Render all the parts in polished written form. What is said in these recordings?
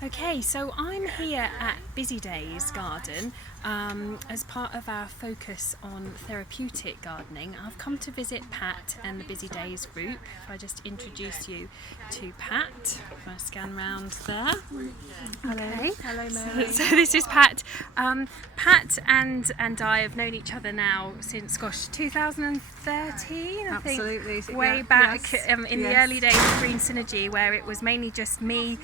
Okay, so I'm here at Busy Days Garden as part of our focus on therapeutic gardening. I've come to visit Pat and the Busy Days group. If I just introduce you to Pat, if I scan round there. Okay. Hello, Mary. So this is Pat. Pat and I have known each other now since 2013, I think. Absolutely. Way back in the early days of Green Synergy, where it was mainly just me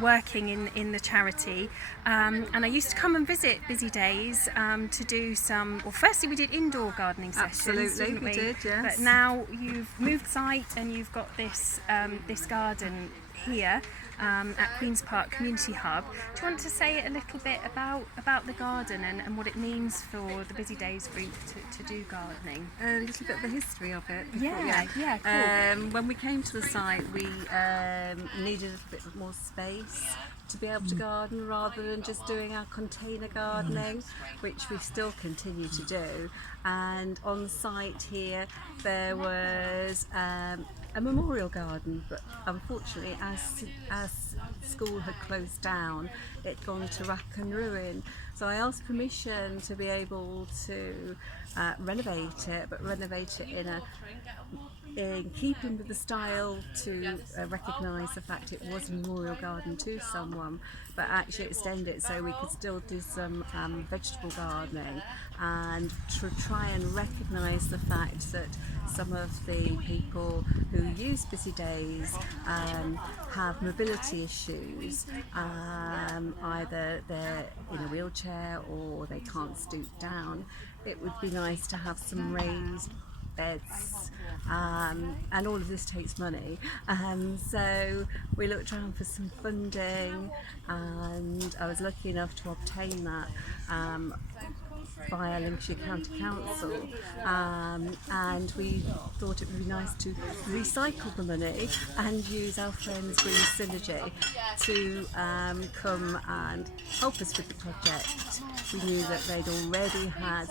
working in the charity, and I used to come and visit Busy Days to do some. Well, firstly we did indoor gardening sessions. Absolutely, we did. Yes. But now you've moved site and you've got this this garden here at Queen's Park Community Hub. Do you want to say a little bit about the garden and what it means for the Busy Days group to do gardening? A little bit of the history of it. Yeah, cool. When we came to the site, we needed a bit more space to be able to garden rather than just doing our container gardening, which we still continue to do. And on the site here there was a memorial garden, but unfortunately as school had closed down, it'd gone to rack and ruin. So I asked permission to be able to renovate it, but renovate it in keeping with the style to recognise the fact it was a memorial garden to someone, but actually extend it so we could still do some vegetable gardening and to try and recognise the fact that some of the people who use Busy Days have mobility issues, either they're in a wheelchair or they can't stoop down. It would be nice to have some raised beds, and all of this takes money, so we looked around for some funding, and I was lucky enough to obtain that via Lincolnshire County Council, and we thought it would be nice to recycle the money and use our friends Green Synergy to come and help us with the project. We knew that they'd already had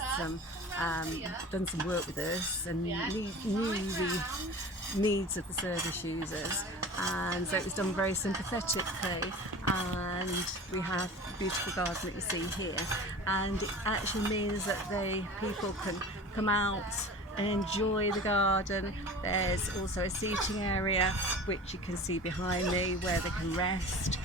done some work with us and knew the needs of the service users, and so it was done very sympathetically, and we have a beautiful garden that you see here, and it actually means that the people can come out and enjoy the garden. There's also a seating area which you can see behind me where they can rest.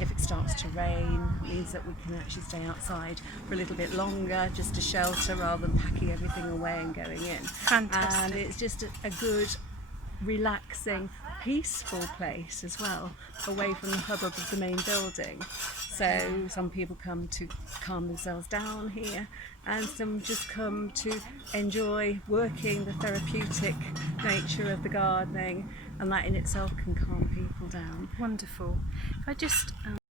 If it starts to rain, it means that we can actually stay outside for a little bit longer just to shelter rather than packing everything away and going in. Fantastic. And it's just a good, relaxing, peaceful place as well, away from the hubbub of the main building. So some people come to calm themselves down here, and some just come to enjoy working the therapeutic nature of the gardening, and that in itself can calm people down. Wonderful. If I just